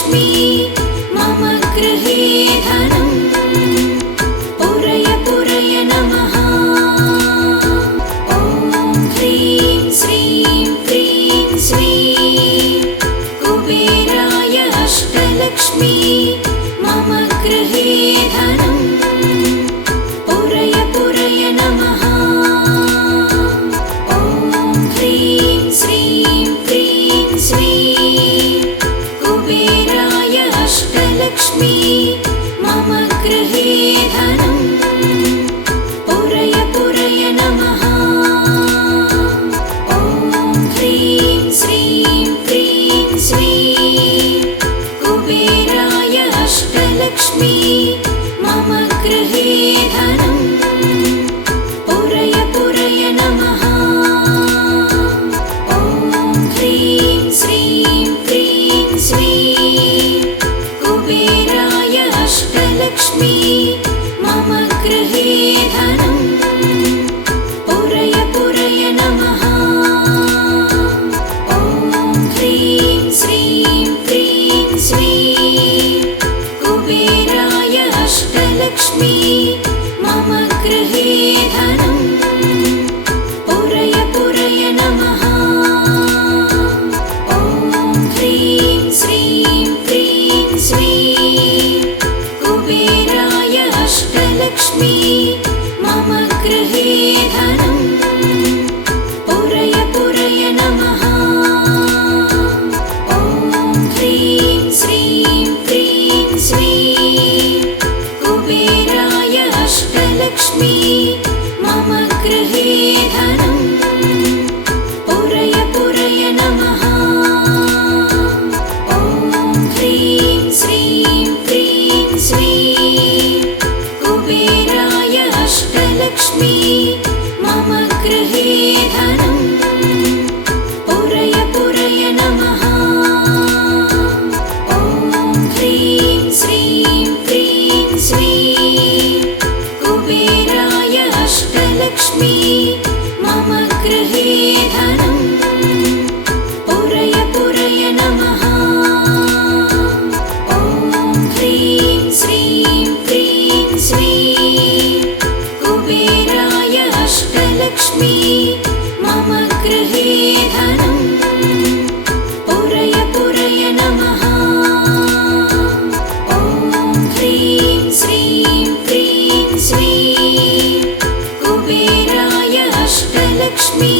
अष्टलक्ष्मी मम गृहे धनम् पूरय पूरय नमः। ॐ ह्रीं श्रीं क्रीं स्वीं कुबेराय अष्टलक्ष्मी मम गृहे धनम् पूरय पूरय नमः। ॐ ह्रीं श्रीं क्रीं स्वीं कुबेराय अष्टलक्ष्मी मम गृहे धनम् पूरय पूरय नमः। ॐ ह्रीं श्रीं क्रीं स्वीं कुबेराय अष्टलक्ष्मी मम गृहे धनम् पूरय पूरय नमः। ॐ ह्रीं श्रीं क्रीं स्वीं कुबेराय अष्टलक्ष्मी मम गृहे धनम् पूरय पूरय नमः। ॐ ह्रीं श्रीं क्रीं स्वीं कुबेराय अष्टलक्ष्मी मम गृहे धनम् पूरय पूरय नमः। ॐ ह्रीं श्रीं क्रीं स्वीं कुबेराय अष्टलक्ष्मी मम गृहे धनम् पूरय पूरय नमः। ॐ ह्रीं श्रीं क्रीं स्वीं कुबेराय अष्टलक्ष्मी मम गृहे धनम् पूरय पूरय नमः। ॐ ह्रीं श्रीं क्रीं स्वीं कुबेराय अष्टलक्ष्मी मम गृहे धनम् पूरय पूरय नमः। ॐ ह्रीं श्रीं क्रीं स्वीं कुबेराय अष्टलक्ष्मी मम गृहे धनम् पूरय पूरय नमः। ॐ ह्रीं श्रीं क्रीं स्वीं कुबेराय अष्टलक्ष्मी मम गृहे धनम् पूरय पूरय नमः। ॐ ह्रीं श्रीं क्रीं स्वीं कुबेराय अष्टलक्ष्मी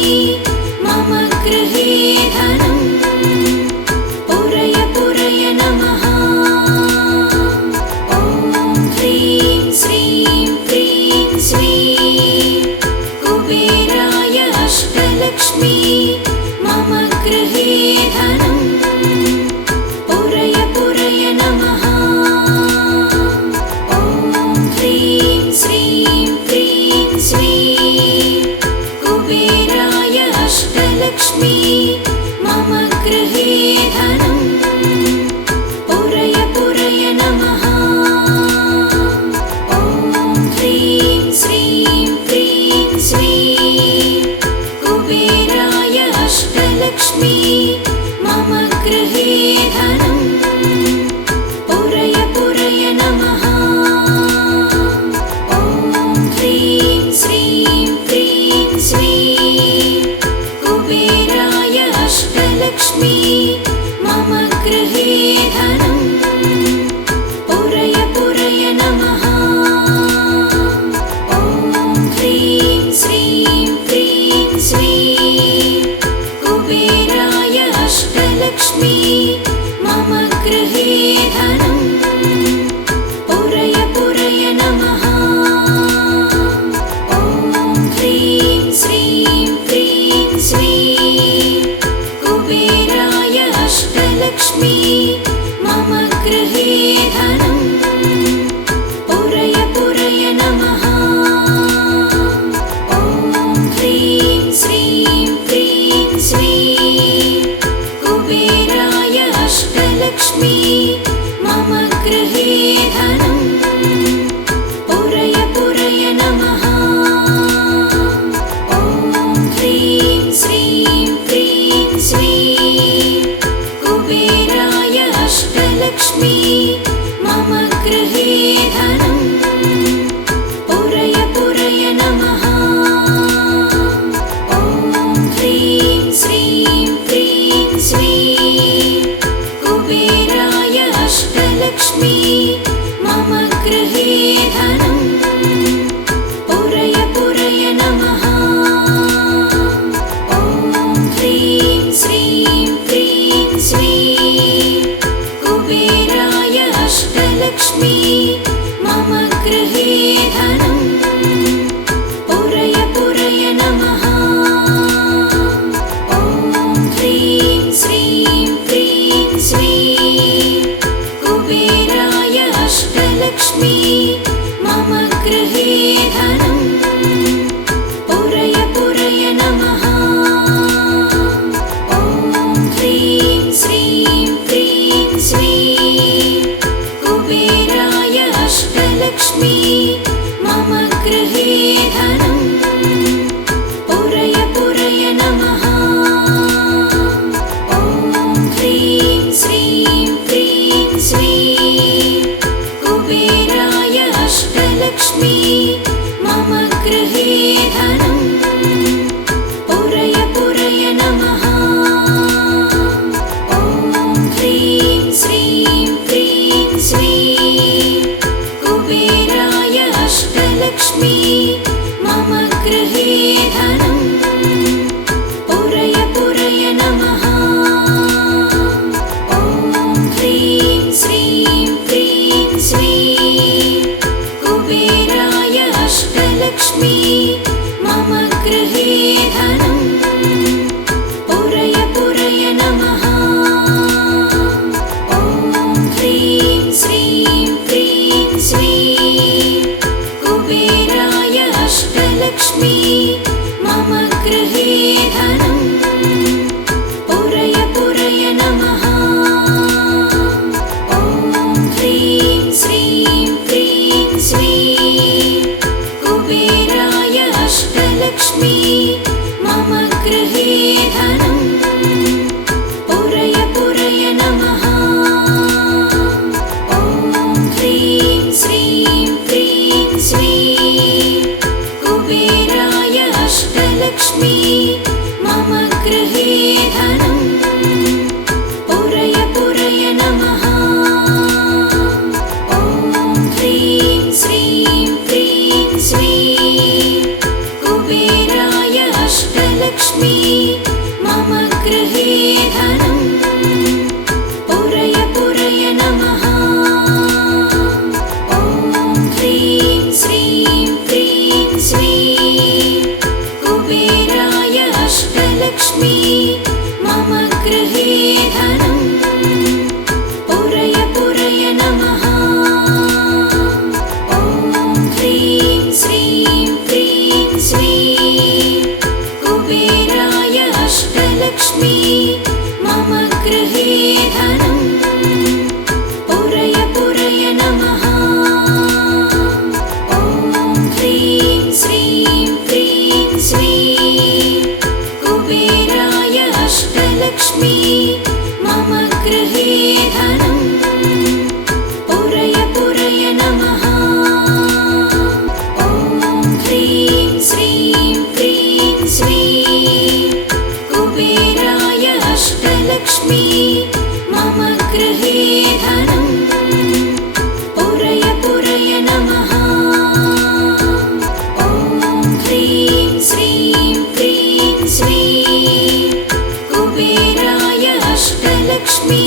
मम गृहे धनम् पूरय पूरय नमः। ॐ ह्रीं श्रीं क्रीं स्वीं कुबेराय अष्टलक्ष्मी मम गृहे धनम् पूरय पूरय नमः। ॐ ह्रीं श्रीं क्रीं स्वीं कुबेराय अष्टलक्ष्मी मम गृहे धनम् पूरय पूरय नमः। ॐ ह्रीं श्रीं क्रीं स्वीं कुबेराय अष्टलक्ष्मी मम गृहे धनम् पूरय पूरय नमः। ॐ ह्रीं श्रीं क्रीं स्वीं कुबेराय अष्टलक्ष्मी मम गृहे धनम् पूरय पूरय नमः। ॐ ह्रीं श्रीं क्रीं स्वीं कुबेराय अष्टलक्ष्मी मम गृहे धनम् पूरय पूरय नमः। ॐ ह्रीं श्रीं क्रीं स्वीं कुबेराय अष्टलक्ष्मी मम गृहे धनम् पूरय पूरय नमः। ॐ ह्रीं श्रीं क्रीं स्वीं कुबेराय अष्टलक्ष्मी मम गृहे धनम् पूरय पूरय नमः। ॐ ह्रीं श्रीं क्रीं स्वीं कुबेराय अष्टलक्ष्मी मम गृहे धनम् पुरय पुरय नमः। ॐ ह्रीं श्रीं क्रीं श्रीं कुबेराय अष्टलक्ष्मी मम गृहे धनम् पुरय पुरय नमः। ॐ ह्रीं श्रीं क्रीं श्रीं कुबेराय अष्टलक्ष्मी मम गृहे धनम् पुरय पुरय नमः। ॐ ह्रीं श्रीं क्रीं श्रीं कुबेराय अष्टलक्ष्मी मम गृहे धनम् पुरय पुरय नमः। ॐ ह्रीं श्रीं क्रीं श्रीं कुबेराय अष्टलक्ष्मी मम गृहे धनम् पुरय पुरय नमः। ॐ ह्रीं श्रीं क्रीं श्रीं कुबेराय अष्टलक्ष्मी मम गृहे धनम् पुरय पुरय नमः। ॐ ह्रीं श्रीं क्रीं श्रीं कुबेराय अष्टलक्ष्मी मम गृहे धनम् पुरय पुरय नमः। ॐ ह्रीं श्रीं क्रीं श्रीं कुबेराय अष्टलक्ष्मी मम गृहे धनम् पुरय पुरय नमः। ॐ ह्रीं श्रीं क्रीं श्रीं कुबेराय अष्टलक्ष्मी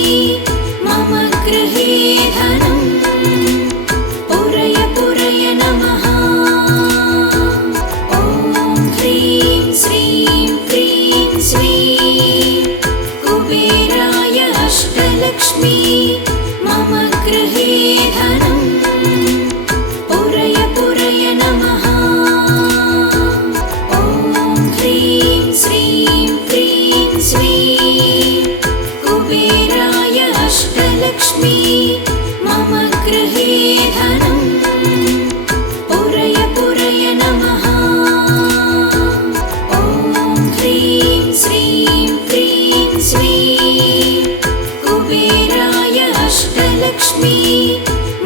मम गृहे धनम् पुरय पुरय नमः। ॐ ह्रीं श्रीं क्रीं श्रीं कुबेराय अष्टलक्ष्मी मम गृहे धनम् पुरय पुरय नमः। ॐ ह्रीं श्रीं क्रीं श्रीं कुबेराय अष्टलक्ष्मी मम गृहे धनम् पुरय पुरय नमः। ॐ ह्रीं श्रीं क्रीं श्रीं कुबेराय अष्टलक्ष्मी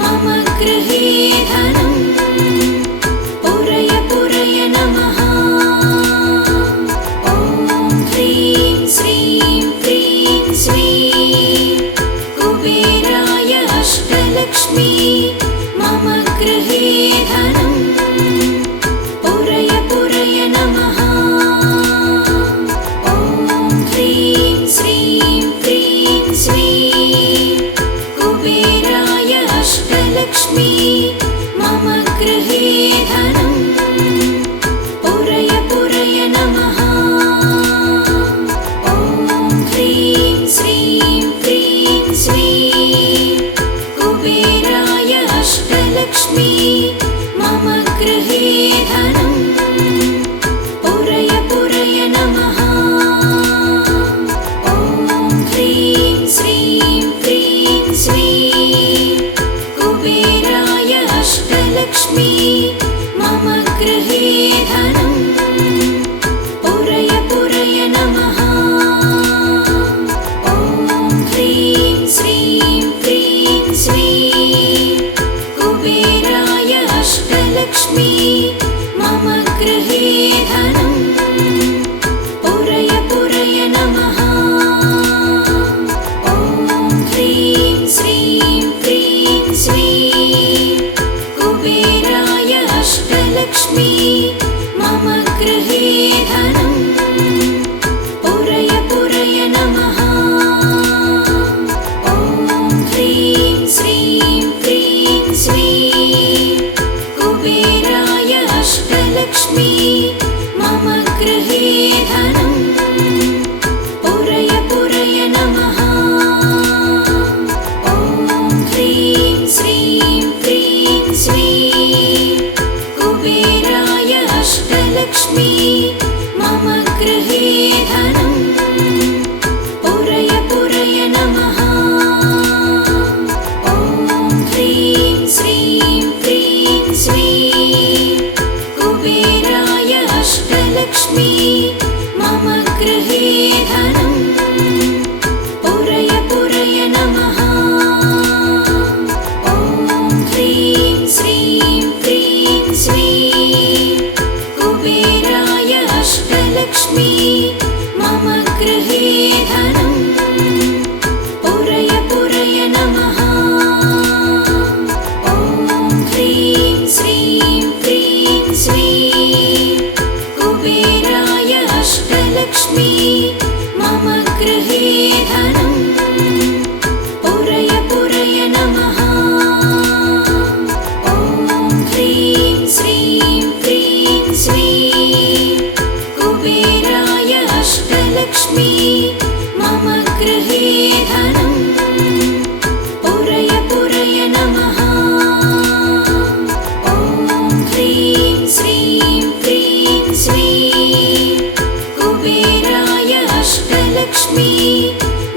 मम गृहे धनम् पुरय पुरय नमः। ॐ ह्रीं श्रीं क्रीं श्रीं कुबेराय अष्टलक्ष्मी मम गृहे धनम् पुरय पुरय नमः। ॐ ह्रीं श्रीं क्रीं श्रीं कुबेराय अष्टलक्ष्मी मम गृहे धनम् पुरय पुरय नमः। ॐ ह्रीं श्रीं क्रीं श्रीं कुबेराय अष्टलक्ष्मी मम गृहे धनम् पुरय पुरय नमः। ॐ ह्रीं श्रीं क्रीं श्रीं कुबेराय अष्टलक्ष्मी मम गृहे धनम् पुरय पुरय नमः। ॐ ह्रीं श्रीं क्रीं श्रीं कुबेराय अष्टलक्ष्मी मम गृहे धनम् पुरय पुरय नमः। ॐ ह्रीं श्रीं क्रीं श्रीं कुबेराय अष्टलक्ष्मी मम गृहे धनम् पुरय पुरय नमः। ॐ ह्रीं श्रीं क्रीं श्रीं कुबेराय अष्टलक्ष्मी मम अष्टलक्ष्मी मम गृहे धनं पुरय पुरय नमः। ॐ ह्रीं श्रीं क्रीं श्रीं कुबेराय अष्टलक्ष्मी मम गृहे धनं पुरय पुरय नमः। ॐ ह्रीं श्रीं क्रीं श्रीं कुबेराय अष्टलक्ष्मी मम गृहे धनं पुरय पुरय नमः। ॐ ह्रीं श्रीं क्रीं श्रीं कुबेराय अष्टलक्ष्मी मम गृहे धनं पुरय पुरय नमः। ॐ ह्रीं श्रीं क्रीं श्रीं कुबेराय अष्टलक्ष्मी मम गृहे धनं पुरय पुरय नमः। ॐ ह्रीं श्रीं क्रीं श्रीं कुबेराय अष्टलक्ष्मी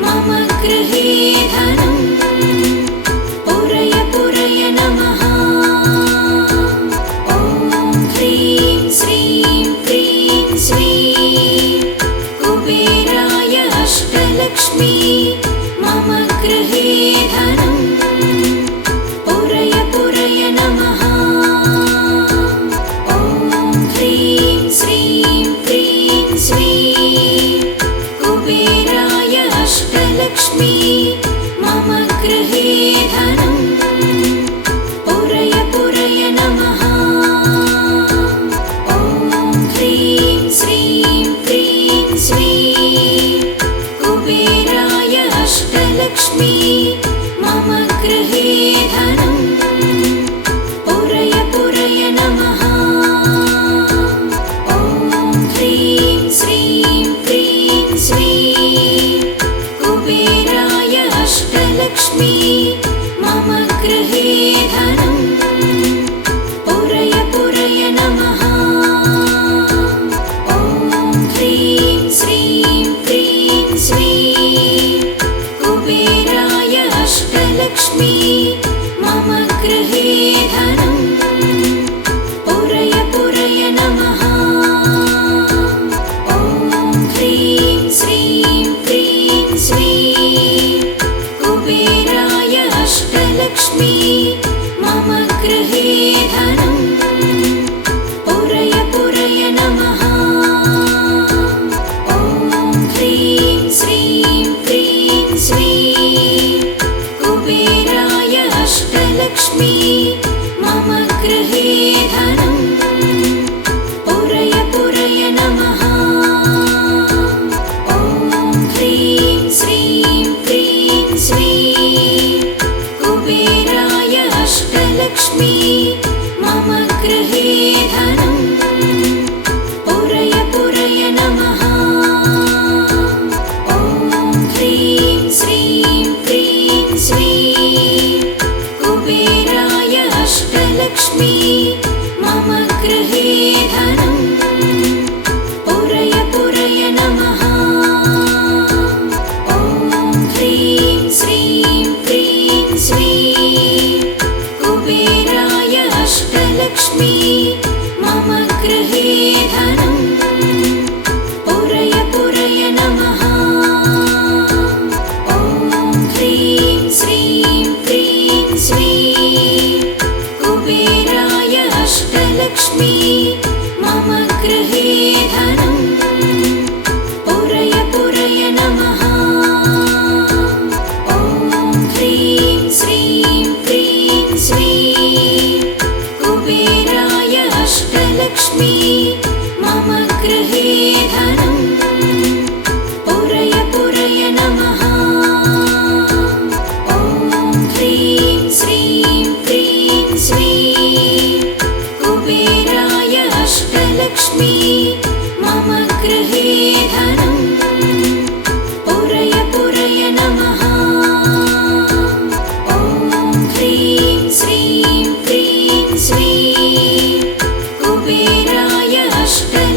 मम गृहे धनं पुरय पुरय नमः। ॐ ह्रीं श्रीं क्रीं श्रीं कुबेराय अष्टलक्ष्मी मम गृहे धनं पुरय पुरय नमः। ॐ ह्रीं श्रीं क्रीं श्रीं कुबेराय अष्टलक्ष्मी मम गृहे धनं पुरय पुरय नमः। ॐ ह्रीं श्रीं क्रीं श्रीं कुबेराय अष्टलक्ष्मी मम गृहे धनं पुरय पुरय नमः। ॐ ह्रीं श्रीं क्रीं श्रीं कुबेराय अष्टलक्ष्मी मम गृहे धनं पुरय पुरय नमः। ॐ ह्रीं श्रीं क्रीं श्रीं कुबेराय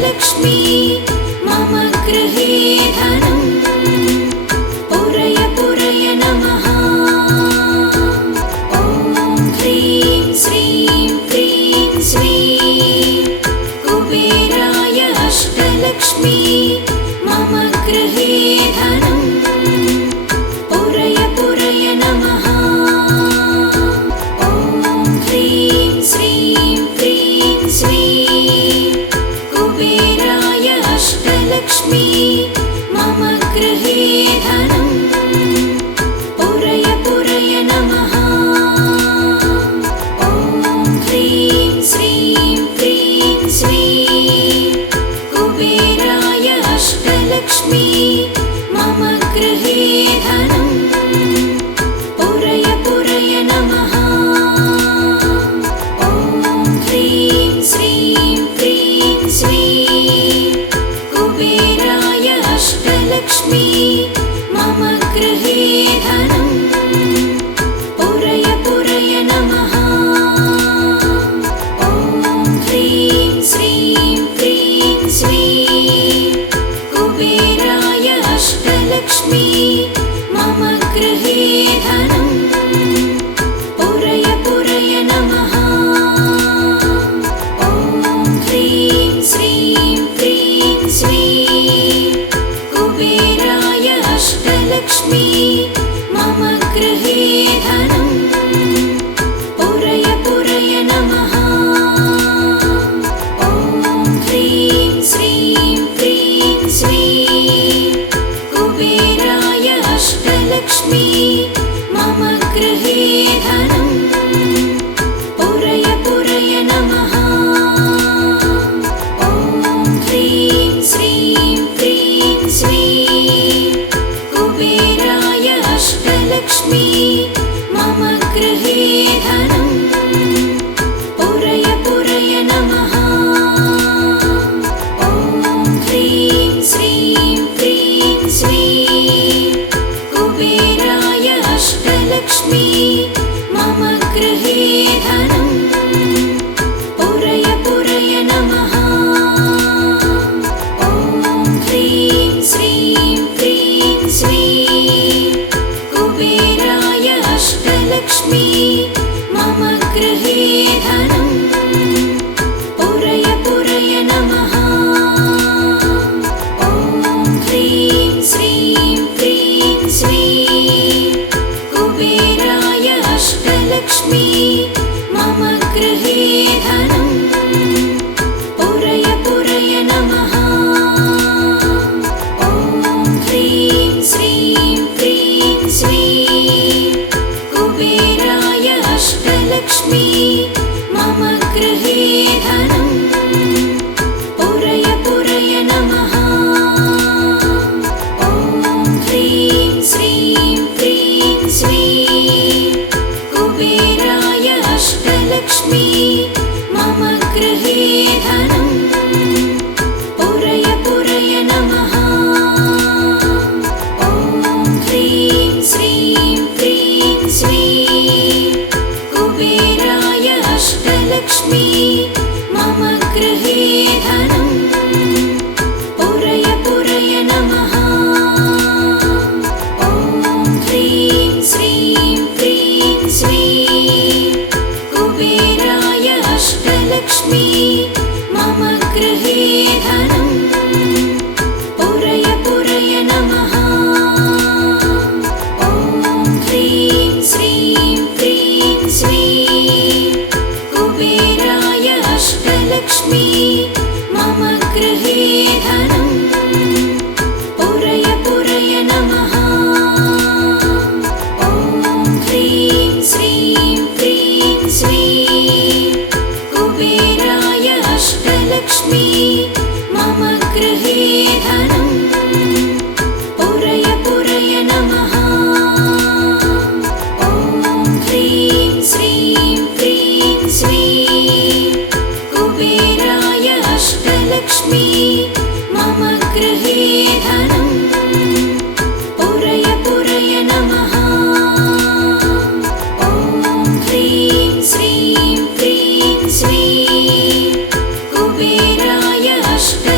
अष्टलक्ष्मी मम गृहे धनं पुरय पुरय नमः। ॐ ह्रीं श्रीं क्रीं श्रीं कुबेराय अष्टलक्ष्मी मम गृहे धनं पुरय पुरय नमः। ॐ ह्रीं श्रीं क्रीं श्रीं कुबेराय अष्टलक्ष्मी मम गृहे धनं पुरय पुरय नमः। ॐ ह्रीं श्रीं क्रीं श्रीं कुबेराय अष्टलक्ष्मी मम गृहे धनं पुरय पुरय नमः। ॐ ह्रीं श्रीं क्रीं श्रीं कुबेराय अष्टलक्ष्मी मम गृहे धनं पुरय पुरय नमः। ॐ ह्रीं श्रीं क्रीं श्रीं कुबेराय अष्टलक्ष्मी मम गृहे धनं पुरय पुरय नमः। ॐ ह्रीं श्रीं क्रीं श्रीं कुबेराय अष्टलक्ष्मी मम गृहे धनं पुरय पुरय नमः। ॐ ह्रीं श्रीं क्रीं श्रीं कुबेराय अष्टलक्ष्मी मम गृहे धनं पुरय पुरय नमः। ॐ ह्रीं श्रीं क्रीं श्रीं कुबेराय अष्टलक्ष्मी मम गृहे धनं पुरय पुरय नमः। ॐ ह्रीं श्रीं क्रीं श्रीं कुबेराय अष्टलक्ष्मी मम गृहे धनं पुरय पुरय नमः। ॐ ह्रीं श्रीं क्रीं श्रीं कुबेराय अष्टलक्ष्मी मम गृहे धनं पुरय पुरय नमः। ॐ ह्रीं श्रीं क्रीं श्रीं कुबेराय अष्टलक्ष्मी मम गृहे धनं पुरय पुरय नमः। ॐ ह्रीं श्रीं क्रीं श्रीं कुबेराय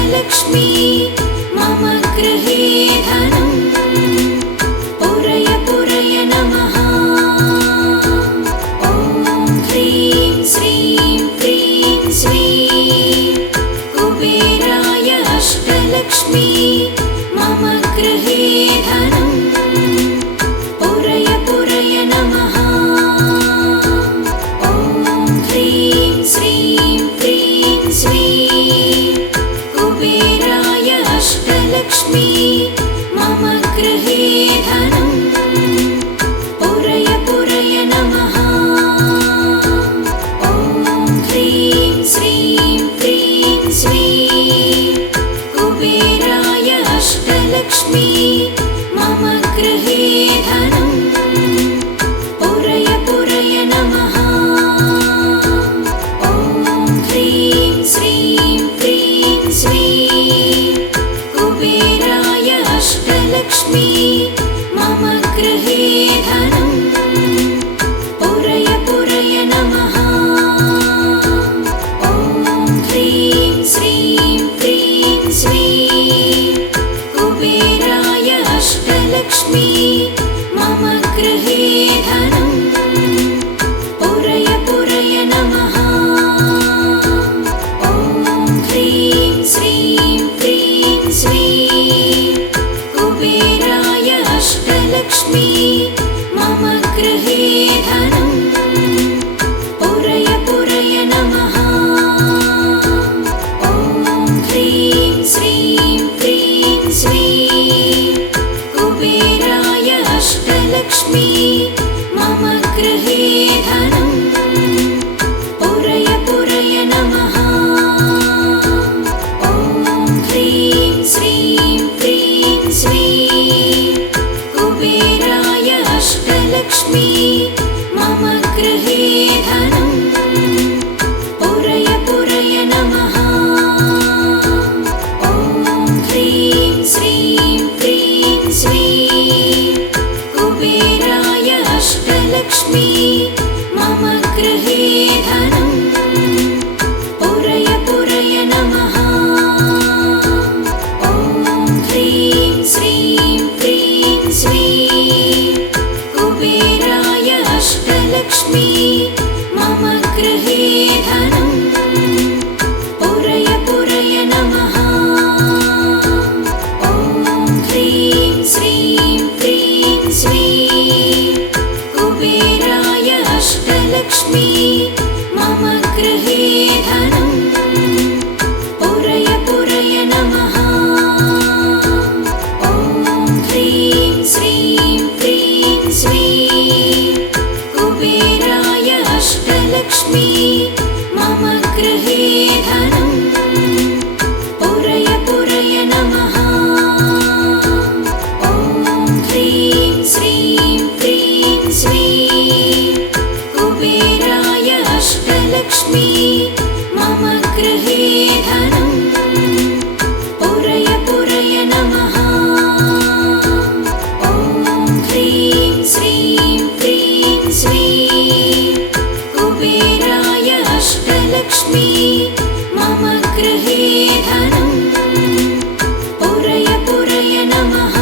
अष्टलक्ष्मी मम गृहे धनं पुरय पुरय नमः। ॐ ह्रीं श्रीं क्रीं श्रीं कुबेराय अष्टलक्ष्मी मम गृहे धनं पुरय पुरय नमः। ॐ ह्रीं श्रीं क्रीं श्रीं कुबेराय अष्टलक्ष्मी मम गृहे धनं पुरय पुरय नमः। ॐ ह्रीं श्रीं क्रीं श्रीं कुबेराय अष्टलक्ष्मी मम गृहे धनं पुरय पुरय नमः। ॐ ह्रीं श्रीं क्रीं श्रीं कुबेराय अष्टलक्ष्मी मम गृहे धनं पुरय पुरय नमः। ॐ ह्रीं श्रीं क्रीं श्रीं कुबेराय अष्टलक्ष्मी मम गृहे धनं पुरय पुरय नमः। ॐ ह्रीं श्रीं क्रीं श्रीं कुबेराय अष्टलक्ष्मी मम गृहे धनं पुरय पुरय नमः। ॐ ह्रीं श्रीं क्रीं श्रीं कुबेराय अष्टलक्ष्मी मम गृहे धनं पुरय पुरय नमः। ॐ ह्रीं श्रीं क्रीं श्रीं कुबेराय अष्टलक्ष्मी मम गृहे धनं पुरय पुरय नमः। ॐ ह्रीं श्रीं क्रीं श्रीं कुबेराय अष्टलक्ष्मी मम गृहे धनं पुरय पुरय नमः। ॐ ह्रीं श्रीं क्रीं श्रीं कुबेराय अष्टलक्ष्मी मम गृहे धनं पुरय पुरय नमः। ॐ ह्रीं श्रीं क्रीं श्रीं कुबेराय अष्टलक्ष्मी मम गृहे धनं पुरय पुरय नमः। ॐ ह्रीं श्रीं क्रीं श्रीं कुबेराय अष्टलक्ष्मी मम गृहे धनं पुरय पुरय नमः। ॐ ह्रीं श्रीं क्रीं श्रीं कुबेराय अष्टलक्ष्मी मम गृहे धनं पुरय पुरय नमः। ॐ ह्रीं श्रीं क्रीं श्रीं कुबेराय अष्टलक्ष्मी मम गृहे धनं पुरय पुरय नमः।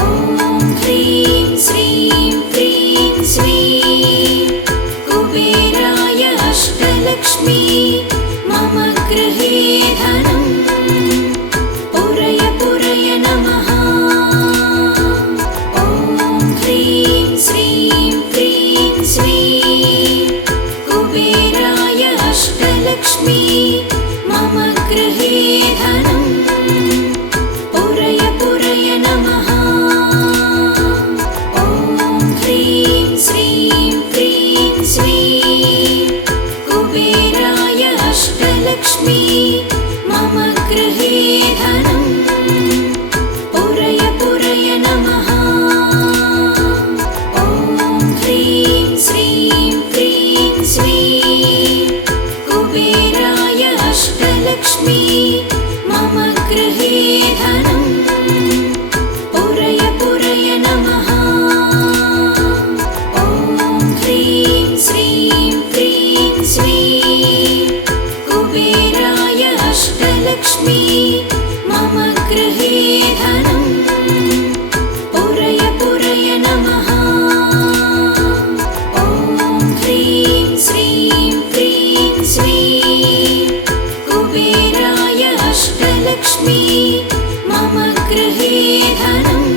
ॐ ह्रीं श्रीं क्रीं श्रीं कुबेराय अष्टलक्ष्मी मम गृहे धनं पुरय पुरय नमः। ॐ ह्रीं श्रीं क्रीं श्रीं कुबेराय अष्टलक्ष्मी मम गृहे धनं पुरय पुरय नमः। ॐ ह्रीं श्रीं क्रीं श्रीं कुबेराय अष्टलक्ष्मी मम गृहे धनं पुरय पुरय नमः। ॐ ह्रीं श्रीं क्रीं श्रीं कुबेराय अष्टलक्ष्मी मम गृहे धनं पुरय पुरय नमः। ॐ ह्रीं श्रीं क्रीं श्रीं कुबेराय अष्टलक्ष्मी अष्टलक्ष्मी मम गृहे धनं पुरय पुरय नमः ॐ ह्रीं श्रीं क्रीं श्रीं कुबेराय अष्टलक्ष्मी मम गृहे धनं